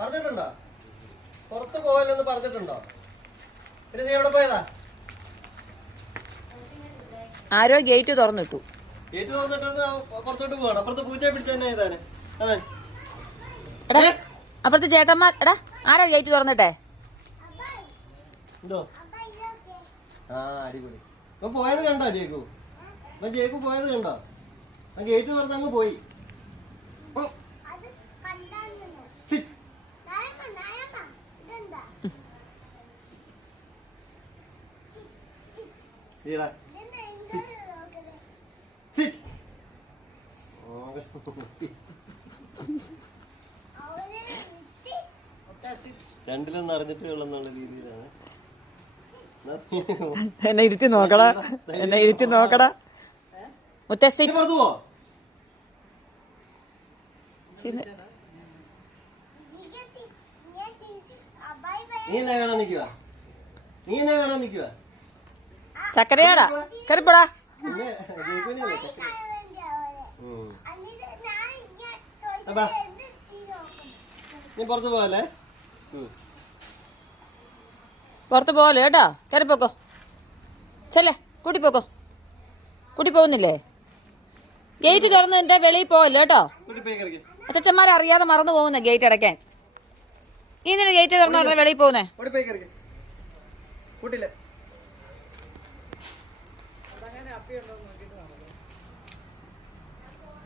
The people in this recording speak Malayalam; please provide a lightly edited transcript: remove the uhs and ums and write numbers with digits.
പറഞ്ഞിട്ടുണ്ടോ? പുറത്ത് പോവല്ലെന്ന് പറഞ്ഞിട്ടുണ്ടോ? പിന്നെ നീ എവിടെ പോയതാ? ആരോ ഗേറ്റ് തുറന്നിട്ടു. ഗേറ്റ് തുറന്നിട്ട് പുറത്തോട്ട് പോവാണ്. അപ്പുറത്ത് പൂച്ച പിടിച്ച തന്നെ ചെയ്താന് അവൻ. എടാ അപ്പുറത്ത് ചേട്ടന്മാർ. എടാ ആരോ ഗേറ്റ് തുറന്നിട്ടെ. എന്തോ? ആ അടിപൊളി. ഇപ്പൊ പോയത് കണ്ടോ ജേക്കു? അപ്പൊ ജേക്കു പോയത് കണ്ടോ? ആ ഗേറ്റ് തുറന്ന് അങ്ങ് പോയി. രണ്ടിലും നിറഞ്ഞിട്ട് ഉള്ളെന്നുള്ള രീതിയിലാണ്. എന്നെ ഇരുത്തി നോക്കടാ, എന്നെ ഇരുത്തി നോക്കടാ. മുത്തശ്ശി നീ എന്നാ കാണാൻ നിക്കുവാ? നീ എന്നാ കാണാൻ നിക്കുവാ? ചക്കരയാടാ കറിപ്പടാ. നീ പുറത്ത് പോവല്ലേ? പുറത്ത് പോവല്ലേ കേട്ടോ. കയറിപ്പോക്കോ. ചെല്ലേ കൂട്ടിപ്പോക്കോ. കൂട്ടി പോകുന്നില്ലേ? ഗേറ്റ് തുറന്ന് എന്റെ വെളിയിൽ പോവല്ലേ കേട്ടോ. അച്ഛന്മാരെ അറിയാതെ മറന്നു പോകുന്നേ ഗേറ്റ് അടയ്ക്കാൻ. ഈ നിന്റെ ഗേറ്റ് തുറന്ന് പറഞ്ഞ വെളിയിൽ പോകുന്നേ. കൂട്ടില്ല.